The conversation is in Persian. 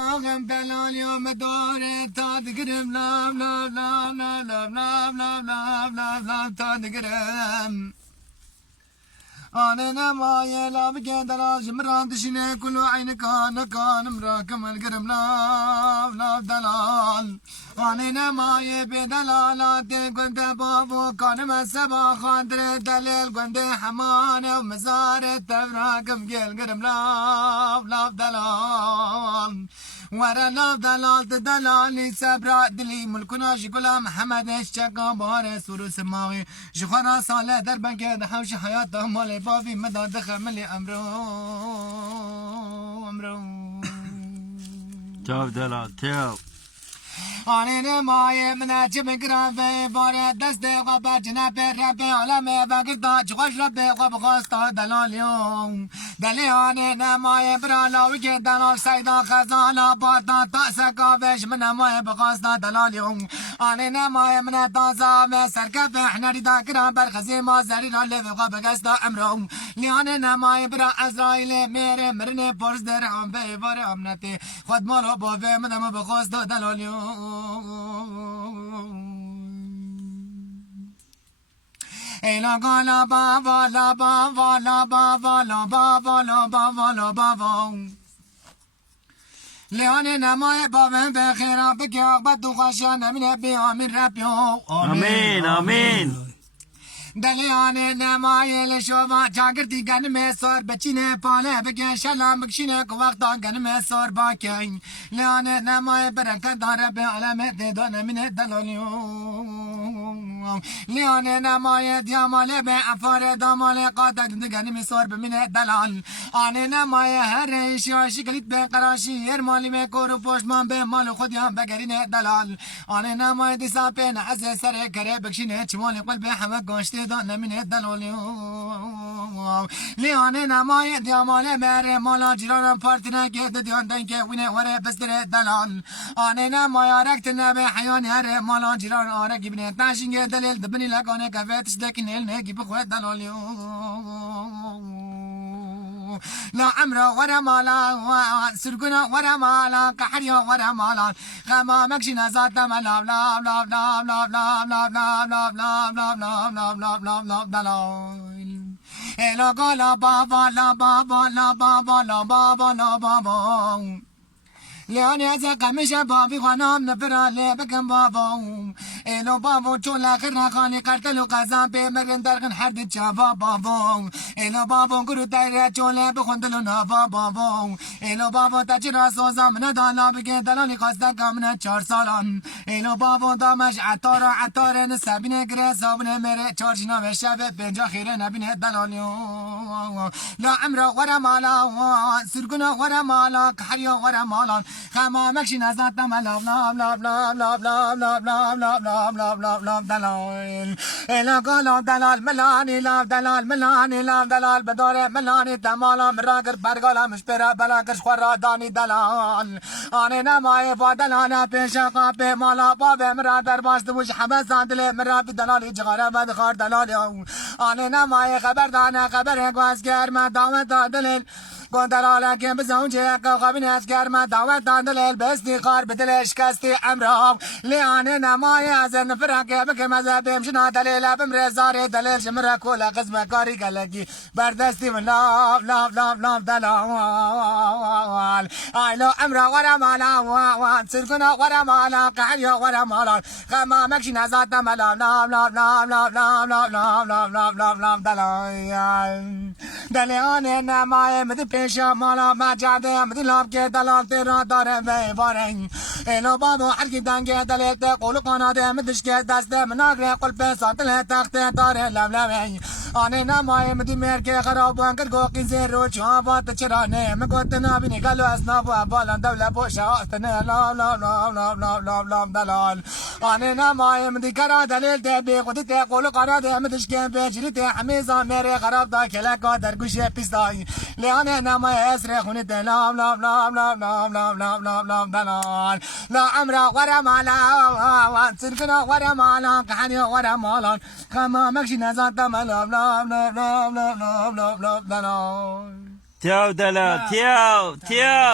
غم دلال يوم داره تا دگرم لام لام لام لام لام لام لام لام لام لام تا دگرم آن نمای لام دلال جمران دشنه كله عين كان مراكم القرم لام لام دلال آن نمای بدلالات كنت بابو كان مسبا خاطر دليل كنت حمان ومزار تفراكم القرم لام لام دلال ورا لاف دلال دلالي سبرا دلي ملكنا جيكولا محمد الشقا بار سورو سماوي جخورا صالح دربن كده حوش حياته مالي بابي مدى دخل ملي امرو تاو دلال تاو آنين ماي من أجيب كرافي بار دست غابة جناب ربي علامة بقطع جوش ربي غاب خاستا دلال يوم دلياني ماي برالا وجه دلال سيدا خزانا باتا تأسا كافش من ماي بخاستا دلال يوم آنين ماي من تازا سركف احنا ريدا كرام برخزي ما زرينا اللي في غاب قستا امرهم لياني ماي برا ازرائيل ميري مرني بورس درهم بي باري امنتي خد مالو بوفي من ما بخاستا دلال يوم لا قال بابا لا بابا لا بابا لا بابا لا بابا لا بابا لأن نماي بابا بخير بك بدو خشان من بيا من ربي آمين آمين دلیانه نمای لشوا جاگردی گنم سر بچینه پاله بگن شلام بکشینه کو وقتا گنم سر باکین لیانه نمای برکت داره به عالم دیدان من دلالیون لیانه نمای دیاماله به افار داماله قاتل گنم سر به من دلال آنه نمای هر اشیاشی کلیت به قراشی هر مالی می کورو پشمان به مال خودیان بگرینه دلال آنه نمای دیسا پین از سر کره بکشینه چمال قلب همه گوشته دان من الدلال لیانه نمای دیاماله بره مالا جیران پارتنه که دیان دنکه وینه وره بستر دلال آنه نمای آرکت نبه حیان هره مالا جیران آرکی بینه تاشینگه دلیل دبنی لگانه کفتش دکنیل نگی بخواه دلالی لا عمره ورا مالا سرقنا ورا مالا كحريا ورا مالا خما مكشي نزات ملا لا لا لا لا لا لا لا لا لا لا لا لا لا لا لا لا دلال لا قال بابا لا بابا لا بابا لا بابا لا بابا لیانی از قمش بابی خانم نفراله بکن بابا ایلو بابا چولا خرنا خانی قرتل و قزان پی مرن درخن حرد چابا بابا ایلو بابا گرو تایره چوله بخوندلو نابا بابا ایلو بابا تچرا سوزا من دالا بگه دلالی خواسته کامنه 4 سالان ایلو بابا دامش عطار نسبینه گره صابونه مره 4 جنا و شب بنجا خیره نبینه دلالیو لا عمره ورا مالا سرگنا ورا مالا کحریا ورا مالا خما مکشی نزد ملا لا لا لا لا لا لا لا لا لا لا لا لا دلال الا قال دلال ملانی لا دلال ملانی لا دلال بدور ملانی تمالا مراگر برگالا مشپرا بلاگش خورا دانی دلال آنی نمای با دلالا پیش قاب مالا باب مرا در باست وش حبسان دل مرا بدلالی جغاره بد خار دلالی آنی نمای خبر دانه خبر گوزگر ما دامت دلیل دلاله که بزونجه که خوابین از گرم دعوت دلیل بستی خار بدل شکستی امرام لیانه نمای از نفره که بکه مذهبیم شنا دلیل بمرزاری دلیل شمره کوله قسم کاری گلگی بردستی من لاف لاف لاف لاف دلال ایلو امره ورا مالا سرگنا ورا مالا قحریا ورا مالا خما مکشی نزاد ملا لاف لاف لاف لاف لاف لاف لاف لاف لاف لاف لاف دلال دلیانه نمای مدی پیشا مالا مجاده مدی لاب که دلال تیرا داره بی بارن ایلو بابا حرکی دنگه دلیل تی قول قاناده مدش که دسته مناگره قل پیسا دل تخت داره لولوی آنه نمای مدی میر که خرابان کرگو قیزی رو چوابات چرانه مگوت نابینی گلو اسنابو ابالان دوله بوشا آستنه لا لا لا لا لا لا لا دلال آنه نمای مدی کرا دلیل تی بی خودی تی قول قاناده مدش که بیجری تی حمیزان میره خراب دا کلکا در گوشه پیستای لیانه نمای اسر خونی تی لام لام لام لام لام لام لام لام لام دلال لا عمره ورا مالا سرقنا ورا مالا كحنيا ورا مالا خما مكشي نزات مالا لا لا لا لا لا لا لا لا تاو دلال تاو